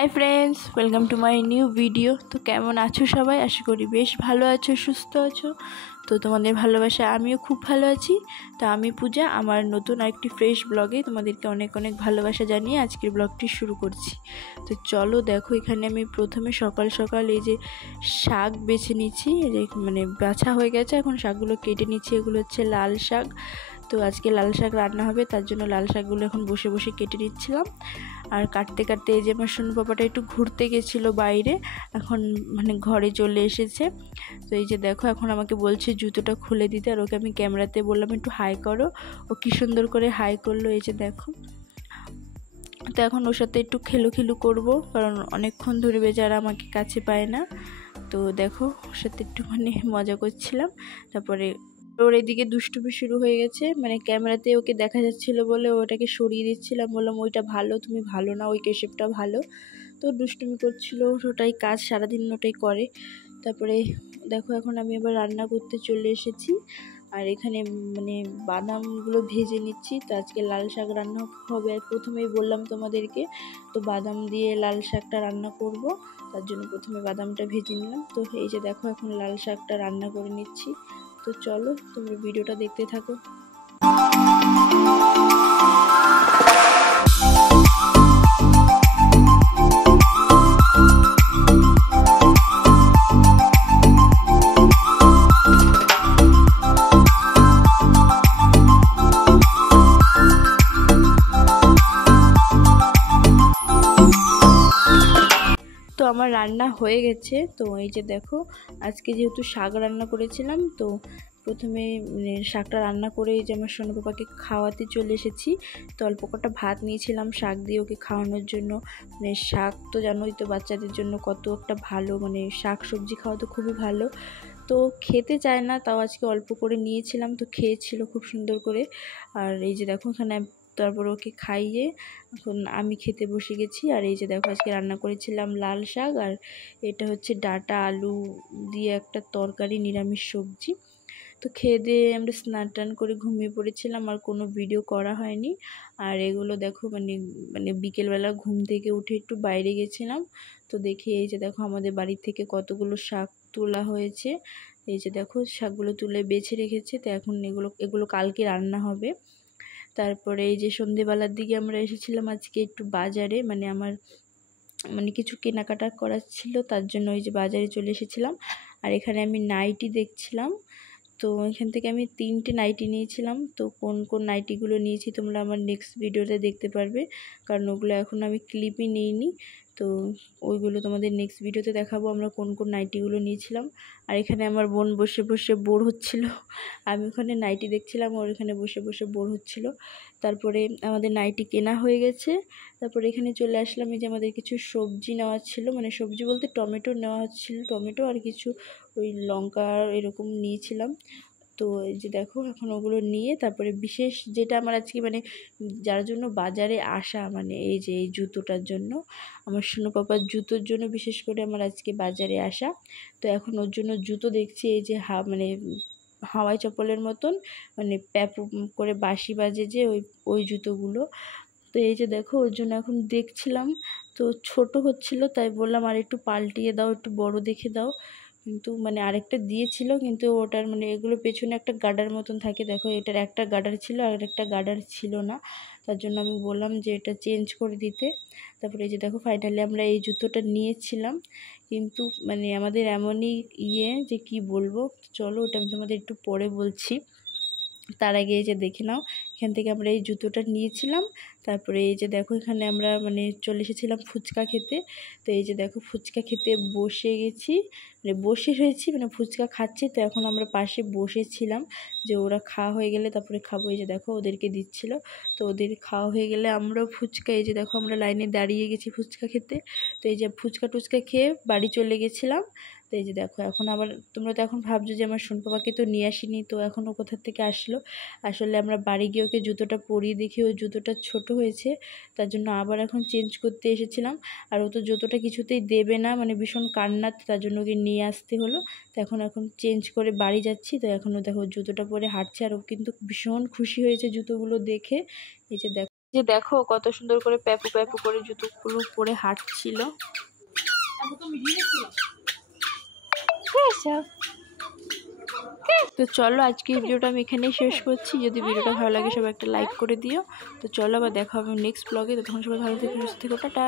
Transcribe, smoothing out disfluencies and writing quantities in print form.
Hi friends, welcome to my new video. তো কেমন আছো সবাই? আশা করি বেশ ভালো আছো, সুস্থ আছো। তো তোমাদের ভালোবাসা আমিও খুব ভালো আছি। তো আমি পূজা, আমার নতুন আরেকটি ফ্রেশ ব্লগে তোমাদেরকে অনেক অনেক ভালোবাসা জানিয়ে আজকের ব্লগটি শুরু করছি। তো চলো দেখো, এখানে আমি প্রথমে সকাল সকাল এই যে শাক বেছে নিচ্ছি, মানে বাছা হয়ে গেছে, এখন শাকগুলো কেটে নিচ্ছি। এগুলো হচ্ছে লাল শাক। তো আজকে লাল শাক রান্না হবে, তার জন্য লাল শাকগুলো এখন বসে বসে কেটে নিচ্ছিলাম। আর কাটতে কাটতে এই যে আমার সোনু পাপাটা একটু ঘুরতে গেছিলো বাইরে, এখন মানে ঘরে চলে এসেছে। তো এই যে দেখো, এখন আমাকে বলছে জুতোটা খুলে দিতে, আর ওকে আমি ক্যামেরাতে বললাম একটু হাই করো। ও কি সুন্দর করে হাই করলো, এই যে দেখো। তো এখন ওর সাথে একটু খেলু করবো, কারণ অনেকক্ষণ ধরে বেচারা আমাকে কাছে পায় না। তো দেখো, ওর সাথে একটুখানি মজা করছিলাম। তারপরে ওর এদিকে দুষ্টুমি শুরু হয়ে গেছে, মানে ক্যামেরাতে ওকে দেখা যাচ্ছিল বলে ওটাকে সরিয়ে দিচ্ছিলাম, বললাম ওইটা ভালো, তুমি ভালো না, ওই কেশবটা ভালো। তো দুষ্টুমি করছিল, ওটাই কাজ, সারাদিন ওটাই করে। তারপরে দেখো, এখন আমি আবার রান্না করতে চলে এসেছি। আর এখানে মানে বাদামগুলো ভেজে নিচ্ছি। তো আজকে লাল শাক রান্না হবে, আর প্রথমেই বললাম তোমাদেরকে, তো বাদাম দিয়ে লাল শাকটা রান্না করব, তার জন্য প্রথমে বাদামটা ভেজে নিলাম। তো এই যে দেখো, এখন লাল শাকটা রান্না করে নিচ্ছি। তো চলো তোমরা ভিডিওটা দেখতে থাকো। তো আমার রান্না হয়ে গেছে। তো এই যে দেখো, আজকে যেহেতু শাক রান্না করেছিলাম, তো প্রথমে মানে শাকটা রান্না করে এই যে আমার সোনু পাপাকে খাওয়াতে চলে এসেছি। তো অল্প কটা ভাত নিয়েছিলাম শাক দিয়ে ওকে খাওয়ানোর জন্য। মানে শাক তো জানোই তো বাচ্চাদের জন্য কত একটা ভালো, মানে শাক সবজি খাওয়া তো খুবই ভালো। তো খেতে চায় না, তাও আজকে অল্প করে নিয়েছিলাম, তো খেয়েছিল খুব সুন্দর করে। আর এই যে দেখো, এখানে তারপর ওকে খাইয়ে এখন আমি খেতে বসে গেছি। আর এই যে দেখো, আজকে রান্না করেছিলাম লাল শাক, আর এটা হচ্ছে ডাঁটা আলু দিয়ে একটা তরকারি, নিরামিষ সবজি। তো খেয়ে দিয়ে আমরা স্নান টান করে ঘুমিয়ে পড়েছিলাম, আর কোনো ভিডিও করা হয়নি। আর এগুলো দেখো, মানে মানে বিকেলবেলা ঘুম থেকে উঠে একটু বাইরে গেছিলাম। তো দেখি এই যে দেখো, আমাদের বাড়ি থেকে কতগুলো শাক তোলা হয়েছে। এই যে দেখো, শাকগুলো তুলে বেছে রেখেছে। তো এখন এগুলো কালকে রান্না হবে। তারপরে এই যে সন্ধেবেলার দিকে আমরা এসেছিলাম আজকে একটু বাজারে, মানে আমার মানে কিছু কেনাকাটা করার ছিল, তার জন্য ওই যে বাজারে চলে এসেছিলাম। আর এখানে আমি নাইটি দেখছিলাম। তো এখান থেকে আমি 3টে নাইটি নিয়েছিলাম। তো কোন কোন নাইটিগুলো নিয়েছি তোমরা আমার নেক্সট ভিডিওতে দেখতে পারবে, কারণ ওগুলো এখন আমি ক্লিপই নিইনি। তো ওইগুলো তোমাদের নেক্সট ভিডিওতে দেখাবো আমরা কোন কোন নাইটিগুলো নিয়েছিলাম। আর এখানে আমার বোন বসে বসে বোর হচ্ছিল, আমি ওখানে নাইটি দেখছিলাম, ওর এখানে বসে বসে বোর হচ্ছিল। তারপরে আমাদের নাইটি কেনা হয়ে গেছে। তারপরে এখানে চলে আসলাম, এই যে আমাদের কিছু সবজি নেওয়া ছিল, মানে সবজি বলতে টমেটো নেওয়া হচ্ছিল, টমেটো আর কিছু ওই লঙ্কা এরকম নিয়েছিলাম। তো এই যে দেখো, এখন ওগুলো নিয়ে তারপরে বিশেষ যেটা আমার আজকে মানে যার জন্য বাজারে আসা, মানে এই যে এই জুতোটার জন্য, আমার সোনু পাপার জুতোর জন্য বিশেষ করে আমার আজকে বাজারে আসা। তো এখন ওর জন্য জুতো দেখছি, এই যে মানে হাওয়াই চপ্পলের মতন, মানে প্যাপু করে বাঁশি বাজে যে ওই জুতোগুলো। তো এই যে দেখো, ওর জন্য এখন দেখছিলাম। তো ছোট হচ্ছিল, তাই বললাম আর একটু পাল্টিয়ে দাও, একটু বড় দেখে দাও। কিন্তু মানে আরেকটা দিয়েছিল, কিন্তু ওটার মানে এগুলো পেছনে একটা গার্ডার মতন থাকে, দেখো এটার একটা গার্ডার ছিল আর একটা গার্ডার ছিল না, তার জন্য আমি বললাম যে এটা চেঞ্জ করে দিতে। তারপরে এই যে দেখো, ফাইনালি আমরা এই জুতোটা নিয়েছিলাম। কিন্তু মানে আমাদের এমনই যে কি বলবো, চলো ওটা আমি তোমাদের একটু পরে বলছি। তার আগে এই যে দেখে নাও, এখান থেকে আমরা এই জুতোটা নিয়েছিলাম। তারপরে এই যে দেখো, এখানে আমরা মানে চলে এসেছিলাম ফুচকা খেতে। তো এই যে দেখো, ফুচকা খেতে বসে গেছি, মানে বসে হয়েছি, মানে ফুচকা খাচ্ছি। তো এখন আমরা পাশে বসেছিলাম যে ওরা খাওয়া হয়ে গেলে তারপরে খাবো। এই যে দেখো, ওদেরকে দিচ্ছিল। তো ওদের খাওয়া হয়ে গেলে আমরাও ফুচকা, এই যে দেখো আমরা লাইনে দাঁড়িয়ে গেছি ফুচকা খেতে। তো এই যে ফুচকা টুচকা খেয়ে বাড়ি চলে গেছিলাম। তো এই যে দেখো, এখন আবার তোমরা তো এখন ভাবছো যে আমার সোনু পাপাকে তো নিয়ে আসিনি, তো এখন ও কোথা থেকে আসলো। আসলে আমরা বাড়ি গিয়ে ওকে জুতোটা পরিয়ে দেখি ওই জুতোটা ছোট হয়েছে, তার জন্য আবার এখন চেঞ্জ করতে এসেছিলাম। আর ও তো জুতোটা কিছুতেই দেবে না, মানে ভীষণ কান্নাত, তার জন্য ওকে নিয়ে আসতে হলো। তো এখন চেঞ্জ করে বাড়ি যাচ্ছি। তো এখনও দেখো জুতোটা পরে হাঁটছে, আর ও কিন্তু ভীষণ খুশি হয়েছে জুতোগুলো দেখে। এই যে দেখো। যে দেখো কত সুন্দর করে প্যাপু প্যাপু করে জুতোগুলো পরে হাঁটছিল। তো চলো আজকে এই ভিডিওটা আমি এখানেই শেষ করছি। যদি ভিডিওটা ভালো লাগে সবাই একটা লাইক করে দিও। তো চলো আবার দেখা হবে নেক্সট ব্লগে। তো তখন সবাই ভালো থেকে সুস্থ থেকো, টাটা।